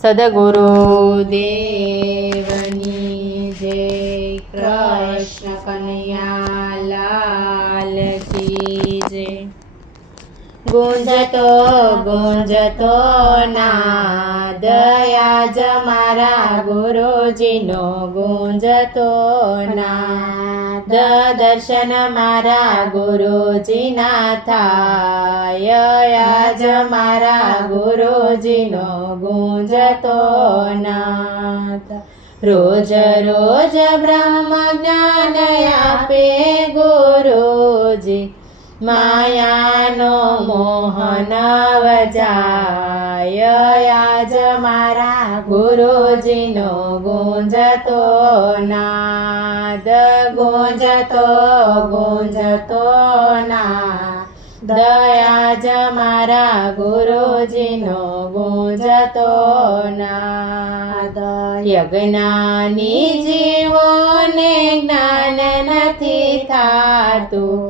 સદગુરુદેવની જય. કૃષ્ણ કનૈયા લાલ કી જય. ગુંજતો ગુંજતો નાદ આજ મારા ગુરુજીનો ગુંજતો નાદ. દર્શન મારા ગુરુજીના થાય આજ મારા ગુરુજીનો ગુંજતો નાદ. રોજ રોજ બ્રહ્મ જ્ઞાન આપે ગુરુજી, માયાનો મોહન વજાય આજ મારા ગુરુજીનો ગુંજતો નાદ. ગુંજતો ગુંજતો નાદ આજ મારા ગુરુજીનો ગુંજતો નાદ. યજ્ઞાની જીવોને જ્ઞાન નથી થાતું,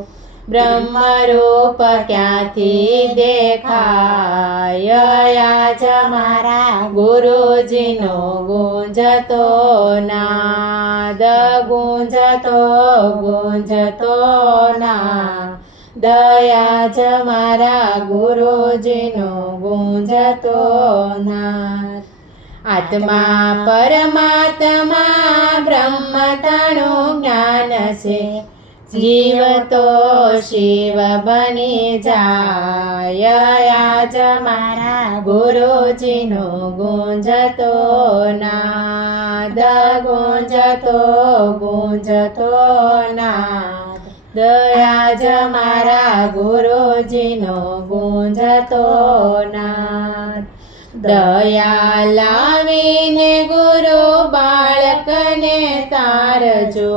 બ્રહ્મરૂપ ક્યાંથી દેખાય આજ મારા ગુરુજીનો ગુંજતો નાદ. ગુંજતો ગુંજતો નાદ આજ મારા ગુરુજીનો ગુંજતો નાદ. આત્મા પરમાત્મા બ્રહ્મ તણું જ્ઞાન છે, જીવ તો શિવ બની જાય આજ મારા ગુરુજીનો ગુંજતો નાદ. ગુંજતો ગુંજતો નાદ આજ મારા ગુરુજીનો ગુંજતો નાદ. દયા લાવીને ગુરુ બાળકને તારજો,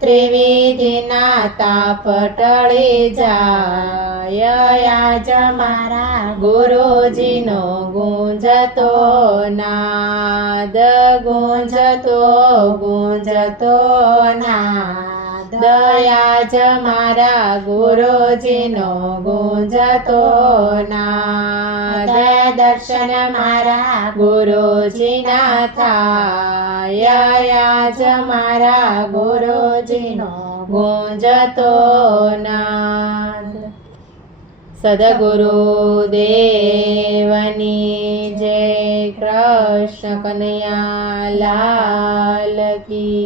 ત્રિવિધિના તાપ ટળી જાય આજ મારા ગુરુજીનો ગુંજતો નાદ. ગુંજતો ગુંજતો નાદ આજ મારા ગુરુજીનો ગુંજતો નાદ. દર્શન મારા ગુરુજીના થાય આજ મારા ગુરુજીનો ગુંજતો નાદ. સદગુરુદેવની જય. કૃષ્ણ કનૈયા લાલ કી